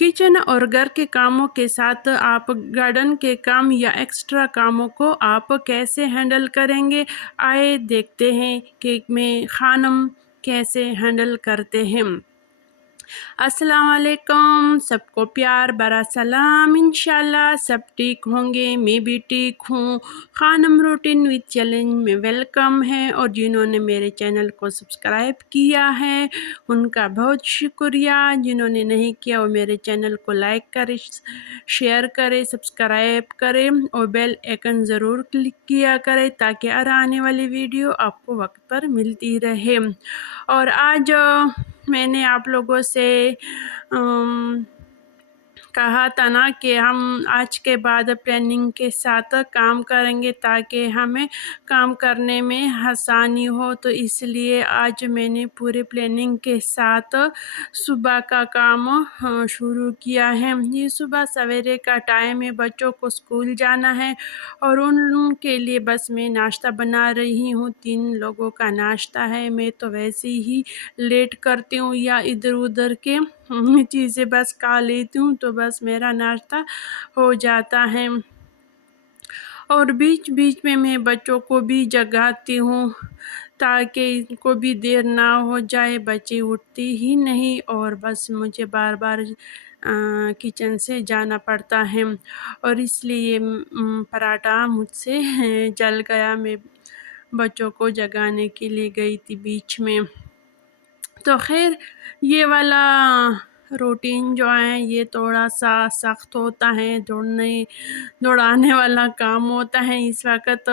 Kitchen اور گھر کے کاموں کے ساتھ آپ گارڈن کے کام یا ایکسٹرا کاموں کو آپ کیسے ہینڈل کریں گے؟ آئے دیکھتے ہیں کہ میں خانم کیسے ہینڈل کرتے ہیں۔ السلام علیکم، سب کو پیار بھرا سلام۔ انشاءاللہ سب ٹھیک ہوں گے، میں بھی ٹھیک ہوں۔ خانم روٹین وتھ چیلنج میں ویلکم ہے، اور جنہوں نے میرے چینل کو سبسکرائب کیا ہے ان کا بہت شکریہ۔ جنہوں نے نہیں کیا وہ میرے چینل کو لائک کرے، شیئر کرے، سبسکرائب کرے اور بیل آئکن ضرور کلک کیا کرے تاکہ ہر آنے والی ویڈیو آپ کو وقت پر ملتی رہے۔ اور آج میں نے آپ لوگوں سے کہا تھا نا کہ ہم آج کے بعد پلاننگ کے ساتھ کام کریں گے تاکہ ہمیں کام کرنے میں آسانی ہو، تو اس لیے آج میں نے پورے پلاننگ کے ساتھ صبح کا کام شروع کیا ہے۔ یہ صبح سویرے کا ٹائم ہے، بچوں کو اسکول جانا ہے اور ان کے لیے بس میں ناشتہ بنا رہی ہوں۔ 3 لوگوں کا ناشتہ ہے، میں تو ویسے ہی لیٹ کرتی ہوں یا ادھر ادھر کے چیزیں بس کھا لیتی ہوں تو بس میرا ناشتہ ہو جاتا ہے۔ اور بیچ بیچ میں بچوں کو بھی جگاتی ہوں تاکہ ان کو بھی دیر نہ ہو جائے، بچے اٹھتے ہی نہیں اور بس مجھے بار بار کچن سے جانا پڑتا ہے، اور اس لیے پراٹھا مجھ سے جل گیا۔ میں بچوں کو جگانے کے لیے گئی تھی بیچ میں، تو خیر یہ والا روٹین جو ہے یہ تھوڑا سا سخت ہوتا ہے، دوڑانے والا کام ہوتا ہے اس وقت،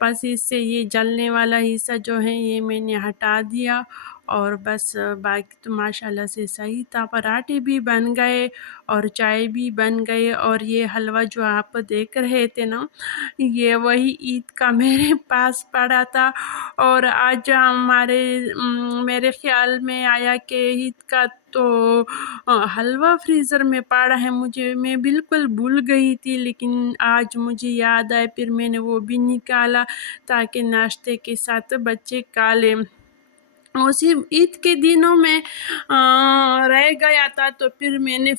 بس اس سے یہ جلنے والا حصہ جو ہے یہ میں نے ہٹا دیا، اور بس باقی تو ماشاءاللہ سے صحیح تھا۔ پراٹھے بھی بن گئے اور چائے بھی بن گئے، اور یہ حلوہ جو آپ دیکھ رہے تھے نا یہ وہی عید کا میرے پاس پڑا تھا، اور آج میرے خیال میں آیا کہ عید کا تو حلوہ فریزر میں پڑا ہے، میں بالکل بھول گئی تھی، لیکن آج مجھے یاد آئے، پھر میں نے وہ بھی نکالا تاکہ ناشتے کے ساتھ بچے کھا لیں۔ اسی عید کے دنوں میں رہ گیا تھا تو پھر میں نے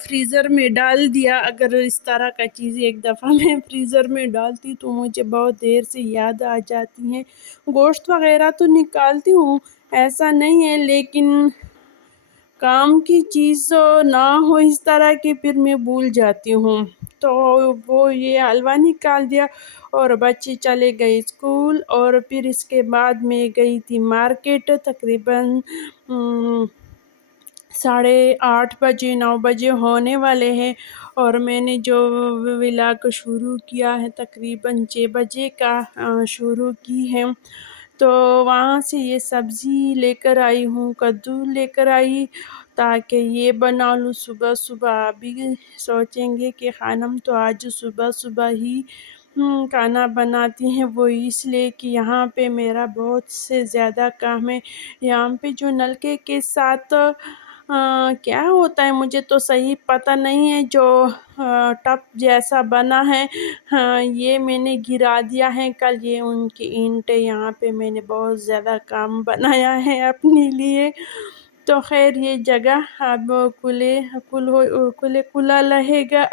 فریزر میں ڈال دیا۔ اگر اس طرح کا چیز ایک دفعہ میں فریزر میں ڈالتی تو مجھے بہت دیر سے یاد آ جاتی ہے۔ گوشت وغیرہ تو نکالتی ہوں، ایسا نہیں ہے، لیکن کام کی چیز نہ ہو اس طرح کی پھر میں بھول جاتی ہوں، تو وہ یہ حلوہ نکال دیا اور بچے چلے گئے اسکول، اور پھر اس کے بعد میں گئی تھی مارکیٹ، تقریباً 8:30 بجے 9 بجے ہونے والے ہیں، اور میں نے جو ولاگ شروع کیا ہے تقریباً 6 بجے کا شروع کی ہے، تو وہاں سے یہ سبزی لے کر آئی ہوں، کدو لے کر آئی تاکہ یہ بنا لوں صبح صبح۔ ابھی سوچیں گے کہ خانم تو آج صبح صبح ہی کھانا بناتی ہیں، وہ اس لیے کہ یہاں پہ میرا بہت سے زیادہ کام ہے۔ یہاں پہ جو نلکے کے ساتھ کیا ہوتا ہے مجھے تو صحیح پتہ نہیں ہے، جو ٹپ جیسا بنا ہے یہ میں نے گرا دیا ہے کل، یہ ان کی اینٹیں، یہاں پہ میں نے بہت زیادہ کام بنایا ہے اپنے لیے، تو خیر یہ جگہ اب کھلا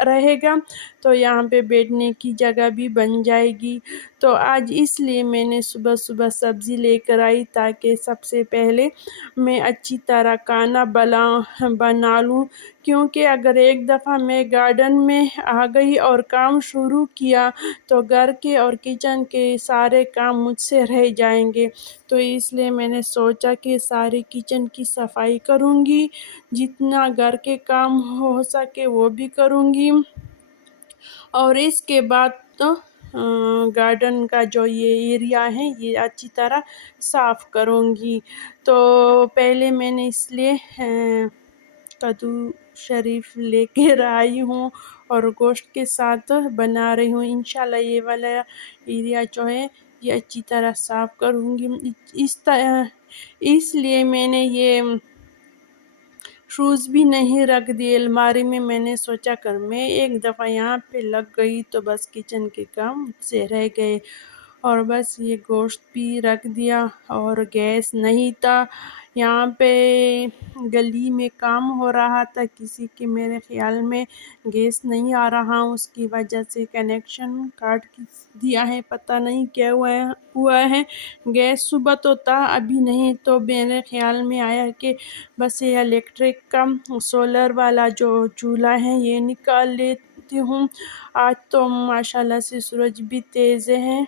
رہے گا تو یہاں پہ بیٹھنے کی جگہ بھی بن جائے گی۔ تو آج اس لیے میں نے صبح صبح سبزی لے کر آئی تاکہ سب سے پہلے میں اچھی طرح کھانا بنا لوں، کیونکہ اگر ایک دفعہ میں گارڈن میں آ گئی اور کام شروع کیا تو گھر کے اور کچن کے سارے کام مجھ سے رہ جائیں گے، تو اس لیے میں نے سوچا کہ سارے کچن کی صفائی کروں گی، جتنا گھر کے کام ہو سکے وہ بھی کروں گی، اور اس کے بعد تو گارڈن کا جو یہ ایریا ہے یہ اچھی طرح صاف کروں گی۔ تو پہلے میں نے اس لیے کدو شریف لے کر آئی ہوں اور گوشت کے ساتھ بنا رہی ہوں، انشاءاللہ یہ والا ایریا جو ہے یہ اچھی طرح صاف کروں گی۔ اس لیے میں نے یہ شوز بھی نہیں رکھ دیے الماری میں نے سوچا کر میں ایک دفعہ یہاں پہ لگ گئی تو بس کچن کے کام سے رہ گئے، اور بس یہ گوشت بھی رکھ دیا، اور گیس نہیں تھا یہاں پہ، گلی میں کام ہو رہا تھا کسی کے، میرے خیال میں گیس نہیں آ رہا، اس کی وجہ سے کنیکشن کاٹ دیا ہے، پتہ نہیں کیا ہوا ہے۔ گیس صبح تو تھا، ابھی نہیں، تو میرے خیال میں آیا کہ بس یہ الیکٹرک کا سولر والا جو چولہا ہے یہ نکال لیتی ہوں۔ آج تو ماشاءاللہ سے سورج بھی تیز ہے،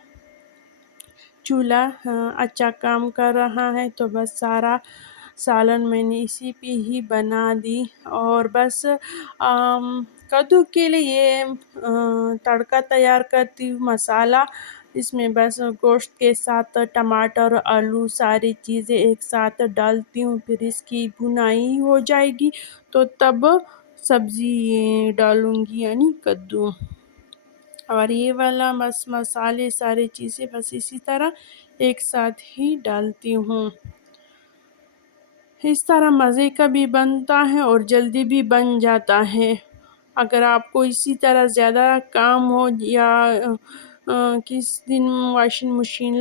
چولہا اچھا کام کر رہا ہے، تو بس سارا سالن میں نے اسی پہ ہی بنا دی۔ اور بس کدو کے لیے تڑکا تیار کرتی ہوں، مسالہ، اس میں بس گوشت کے ساتھ ٹماٹر، آلو، ساری چیزیں ایک ساتھ ڈالتی ہوں، پھر اس کی بھنائی ہو جائے گی تو تب سبزی ڈالوں گی، یعنی کدو، اور یہ والا بس مسالے ساری چیزیں بس اسی طرح ایک ساتھ ہی ڈالتی ہوں۔ اس طرح مزے کا بھی بنتا ہے اور جلدی بھی بن جاتا ہے۔ اگر آپ کو اسی طرح زیادہ کام ہو یا کس دن واشنگ مشین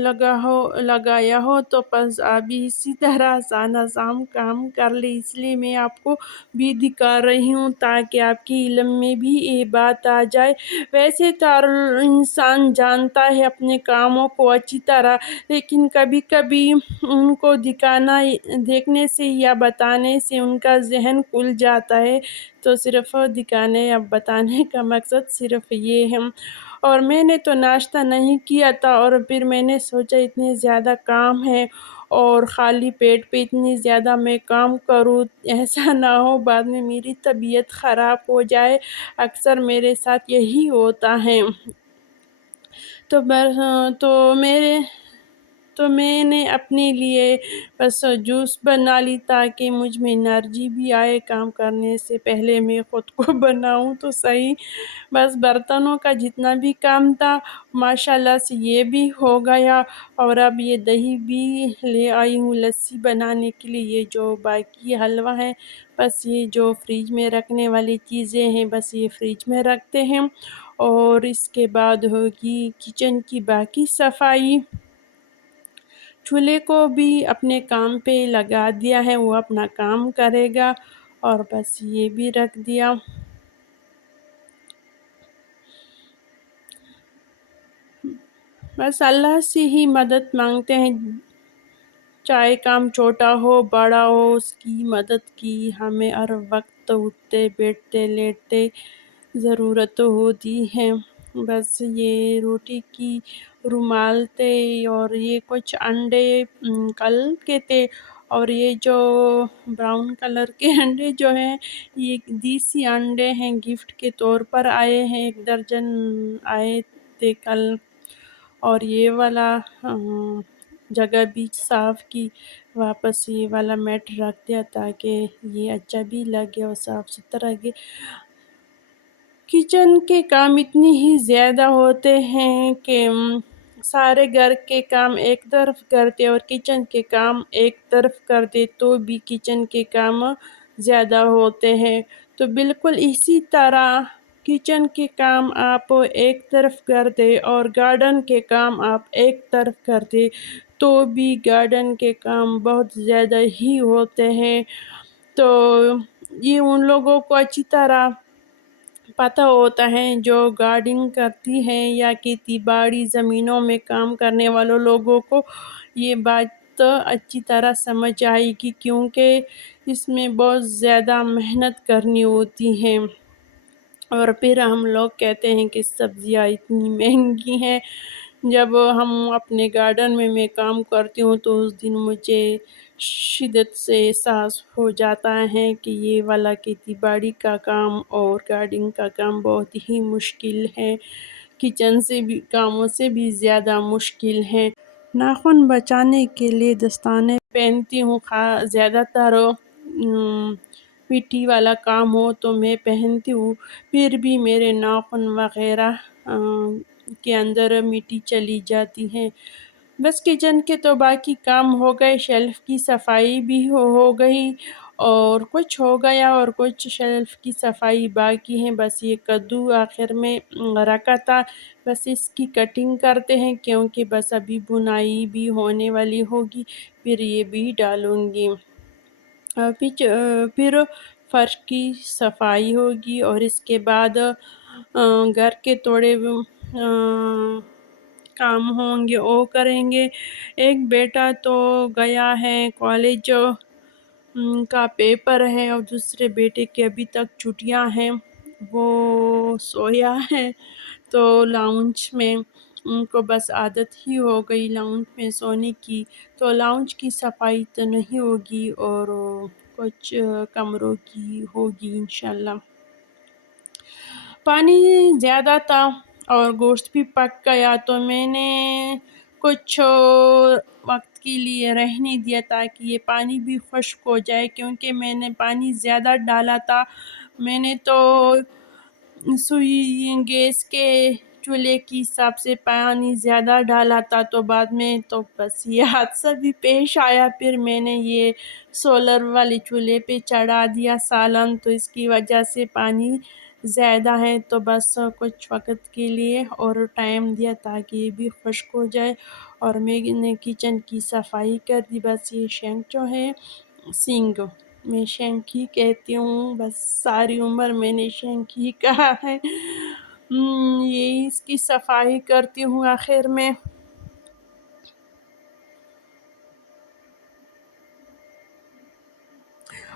لگایا ہو تو بس آپ بھی اسی طرح آسان کام کر لیں، اس لیے میں آپ کو بھی دکھا رہی ہوں تاکہ آپ کے علم میں بھی یہ بات آ جائے۔ ویسے تو ہر انسان جانتا ہے اپنے کاموں کو اچھی طرح، لیکن کبھی کبھی ان کو دیکھنے سے یا بتانے سے ان کا ذہن کھل جاتا ہے، تو صرف دکھانے یا بتانے کا مقصد صرف یہ ہے۔ اور میں نے تو ناشتہ نہیں کیا تھا، اور پھر میں نے سوچا اتنے زیادہ کام ہے اور خالی پیٹ پہ اتنی زیادہ میں کام کروں، ایسا نہ ہو بعد میں میری طبیعت خراب ہو جائے، اکثر میرے ساتھ یہی ہوتا ہے۔ تو میں نے اپنے لیے بس جوس بنا لی تاکہ مجھ میں انرجی بھی آئے، کام کرنے سے پہلے میں خود کو بناؤں تو صحیح۔ بس برتنوں کا جتنا بھی کام تھا ماشاءاللہ سے یہ بھی ہو گیا، اور اب یہ دہی بھی لے آئی ہوں لسی بنانے کے لیے، یہ جو باقی حلوہ ہے بس یہ جو فریج میں رکھنے والی چیزیں ہیں بس یہ فریج میں رکھتے ہیں، اور اس کے بعد ہوگی کچن کی باقی صفائی۔ چولہے کو بھی اپنے کام پہ لگا دیا ہے، وہ اپنا کام کرے گا، اور بس یہ بھی رکھ دیا۔ بس اللہ سے ہی مدد مانگتے ہیں، چاہے کام چھوٹا ہو بڑا ہو، اس کی مدد کی ہمیں ہر وقت اٹھتے بیٹھتے لیٹتے ضرورت ہوتی ہے۔ بس یہ روٹی کی رومال تھے، اور یہ کچھ انڈے کل کے تھے، اور یہ جو براؤن کلر کے انڈے جو ہیں یہ دیسی انڈے ہیں، گفٹ کے طور پر آئے ہیں، 1 درجن آئے تھے کل۔ اور یہ والا جگہ بھی صاف کی، واپس یہ والا میٹ رکھ دیا تاکہ یہ اچھا بھی لگے اور صاف ستھرا لگے۔ کچن کے کام اتنی ہی زیادہ ہوتے ہیں کہ سارے گھر کے کام ایک طرف کرتے اور کچن کے کام ایک طرف کرتے تو بھی کچن کے کام زیادہ ہوتے ہیں، تو بالکل اسی طرح کچن کے کام آپ ایک طرف کرتے اور گارڈن کے کام آپ ایک طرف کرتے تو بھی گارڈن کے کام بہت زیادہ ہی ہوتے ہیں۔ تو یہ ان لوگوں کو اچھی طرح پتہ ہوتا ہے جو گارڈنگ کرتی ہیں یا کھیتی باڑی زمینوں میں کام کرنے والوں لوگوں کو یہ بات اچھی طرح سمجھ آئے گی، کیونکہ اس میں بہت زیادہ محنت کرنی ہوتی ہے۔ اور پھر ہم لوگ کہتے ہیں کہ سبزیاں اتنی مہنگی ہیں، جب ہم اپنے گارڈن میں کام کرتی ہوں تو اس دن مجھے شدت سے احساس ہو جاتا ہے کہ یہ والا کھیتی باڑی کا کام اور گارڈنگ کا کام بہت ہی مشکل ہے، کچن سے بھی کاموں سے بھی زیادہ مشکل ہے۔ ناخن بچانے کے لیے دستانے پہنتی ہوں، زیادہ تر مٹی والا کام ہو تو میں پہنتی ہوں، پھر بھی میرے ناخن وغیرہ کے اندر مٹی چلی جاتی ہے۔ بس کچن کے تو باقی کام ہو گئے، شیلف کی صفائی بھی ہو گئی، اور کچھ ہو گیا اور کچھ شیلف کی صفائی باقی ہیں. بس یہ کدو آخر میں رکھا تھا، بس اس کی کٹنگ کرتے ہیں کیونکہ بس ابھی بنائی بھی ہونے والی ہوگی، پھر یہ بھی ڈالوں گی. پھر فرش کی صفائی ہوگی اور اس کے بعد گھر کے تھوڑے کام ہوں گے وہ کریں گے. ایک بیٹا تو گیا ہے کالج کا پیپر ہے، اور دوسرے بیٹے کے ابھی تک چھٹیاں ہیں، وہ سویا ہے. تو لاؤنج میں ان کو بس عادت ہی ہو گئی لاؤنج میں سونے کی، تو لاؤنج کی صفائی تو نہیں ہوگی اور کچھ کمروں کی ہوگی انشاءاللہ. پانی زیادہ تھا اور گوشت بھی پک گیا تو میں نے کچھ وقت کے لیے رہنے دیا تاکہ یہ پانی بھی خشک ہو جائے، کیونکہ میں نے پانی زیادہ ڈالا تھا. میں نے تو سوئی گیس کے چولہے کے حساب سے پانی زیادہ ڈالا تھا، تو بعد میں تو بس یہ حادثہ بھی پیش آیا. پھر میں نے یہ سولر والے چولہے پہ چڑھا دیا سالن، تو اس کی وجہ سے پانی زیادہ ہے. تو بس کچھ وقت کے لیے اور ٹائم دیا تاکہ یہ بھی خشک ہو جائے، اور میں نے کچن کی صفائی کر دی. بس یہ شینک جو ہے سنگ، میں شینک ہی کہتی ہوں، بس ساری عمر میں نے شینک ہی کہا ہے. یہ اس کی صفائی کرتی ہوں آخر میں.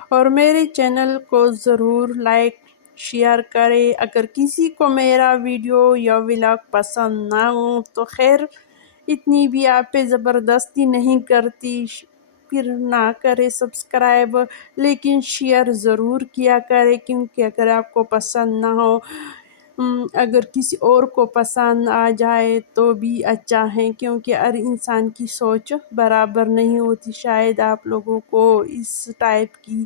اور میرے چینل کو ضرور لائک شیئر کرے. اگر کسی کو میرا ویڈیو یا ولاگ پسند نہ ہو تو خیر، اتنی بھی آپ پہ زبردستی نہیں کرتی، پھر نہ کرے سبسکرائب، لیکن شیئر ضرور کیا کرے، کیونکہ اگر آپ کو پسند نہ ہو، اگر کسی اور کو پسند آ جائے تو بھی اچھا ہے، کیونکہ ہر انسان کی سوچ برابر نہیں ہوتی. شاید آپ لوگوں کو اس ٹائپ کی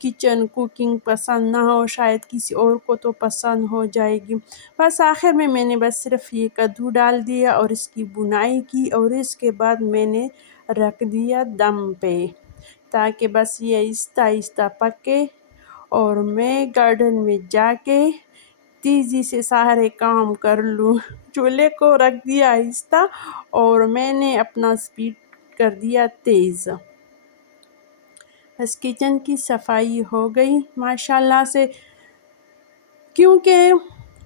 کچن کوکنگ پسند نہ ہو، شاید کسی اور کو تو پسند ہو جائے گی. بس آخر میں نے بس صرف یہ کدو ڈال دیا اور اس کی بنائی کی، اور اس کے بعد میں نے رکھ دیا دم پہ تاکہ بس یہ آہستہ آہستہ پکے، اور میں گارڈن میں جا کے تیزی سے سارے کام کر لوں. چولہے کو رکھ دیا آہستہ اور میں نے اپنا سپیڈ کر دیا تیز. بس کچن کی صفائی ہو گئی ماشاءاللہ سے، کیونکہ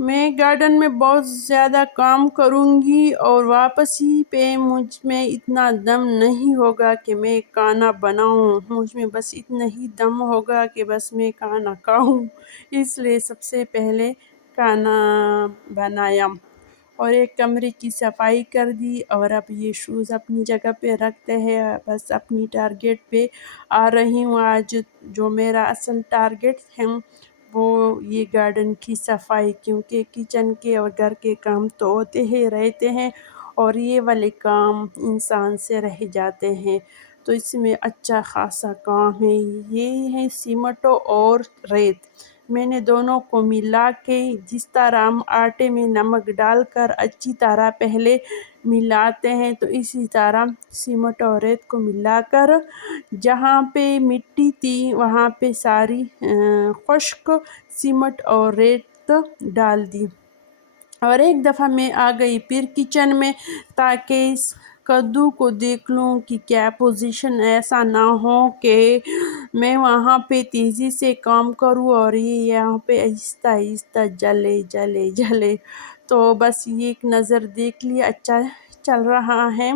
میں گارڈن میں بہت زیادہ کام کروں گی اور واپسی پہ مجھ میں اتنا دم نہیں ہوگا کہ میں کھانا بناؤں. مجھ میں بس اتنا ہی دم ہوگا کہ بس میں کھانا کھاؤں، اس لیے سب سے پہلے کھانا بنایا اور ایک کمرے کی صفائی کر دی. اور اب یہ شوز اپنی جگہ پہ رکھتے ہیں. بس اپنی ٹارگیٹ پہ آ رہی ہوں. آج جو میرا اصل ٹارگیٹ ہے وہ یہ گارڈن کی صفائی، کیونکہ کچن کے اور گھر کے کام تو ہوتے ہی رہتے ہیں اور یہ والے کام انسان سے رہ جاتے ہیں، تو اس میں اچھا خاصا کام ہے. یہ ہے سیمنٹ اور ریت، میں نے دونوں کو ملا کے جس طرح ہم آٹے میں نمک ڈال کر اچھی طرح پہلے ملاتے ہیں، تو اسی طرح سیمنٹ اور ریت کو ملا کر جہاں پہ مٹی تھی وہاں پہ ساری خشک سیمنٹ اور ریت ڈال دی. اور ایک دفعہ میں آ گئی پھر کچن میں تاکہ اس کدو کو دیکھ لوں کہ کیا پوزیشن، ایسا نہ ہو کہ میں وہاں پہ تیزی سے کام کروں اور یہ یہاں پہ آہستہ آہستہ جلے. تو بس یہ ایک نظر دیکھ لی، اچھا چل رہا ہے.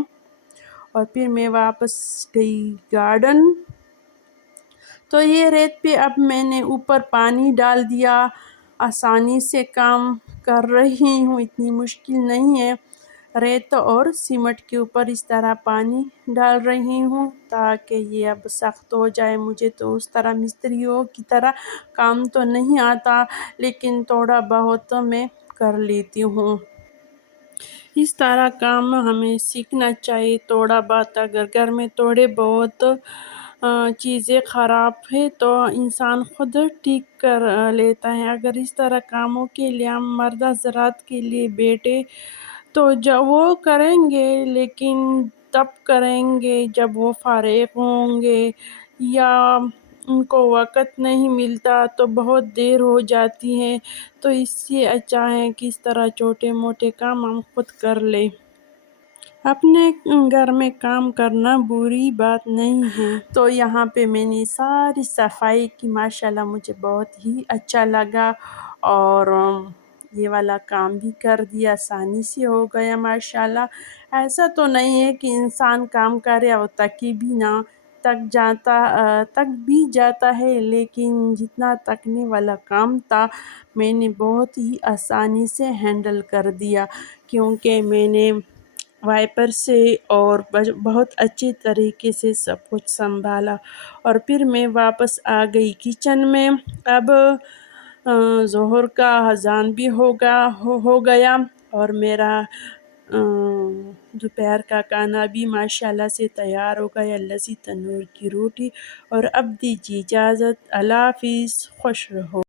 اور پھر میں واپس گئی گارڈن. تو یہ ریت پہ اب میں نے اوپر پانی ڈال دیا، آسانی سے کام کر رہی ہوں، اتنی مشکل نہیں ہے. ریت اور سیمنٹ کے اوپر اس طرح پانی ڈال رہی ہوں تاکہ یہ اب سخت ہو جائے. مجھے تو اس طرح مستریوں کی طرح کام تو نہیں آتا، لیکن تھوڑا بہت میں کر لیتی ہوں. اس طرح کام ہمیں سیکھنا چاہیے تھوڑا بہت. اگر گھر میں تھوڑے بہت چیزیں خراب ہے تو انسان خود ٹھیک کر لیتا ہے. اگر اس طرح کاموں کے لیے ہم مرد حضرات کے لیے بیٹھے تو جب وہ کریں گے، لیکن تب کریں گے جب وہ فارغ ہوں گے یا ان کو وقت نہیں ملتا تو بہت دیر ہو جاتی ہے، تو اس سے اچھا ہے کہ اس طرح چھوٹے موٹے کام ہم خود کر لیں۔ اپنے گھر میں کام کرنا بری بات نہیں ہے۔ تو یہاں پہ میں نے ساری صفائی کی، ماشاءاللہ مجھے بہت ہی اچھا لگا، اور یہ والا کام بھی کر دیا، آسانی سے ہو گیا ماشاءاللہ۔ ایسا تو نہیں ہے کہ انسان کام کرے اور تھکے بھی نہ، تک بھی جاتا ہے، لیکن جتنا تکنے والا کام تھا میں نے بہت ہی آسانی سے ہینڈل کر دیا، کیونکہ میں نے وائپر سے اور بہت اچھے طریقے سے سب کچھ سنبھالا۔ اور پھر میں واپس آ گئی کچن میں۔ اب ظہر کا اذان بھی ہو گیا، اور میرا دوپہر کا کھانا بھی ماشاءاللہ سے تیار ہو گیا، لذیذ تنور کی روٹی۔ اور اب دیجیے اجازت، اللہ حافظ، خوش رہو۔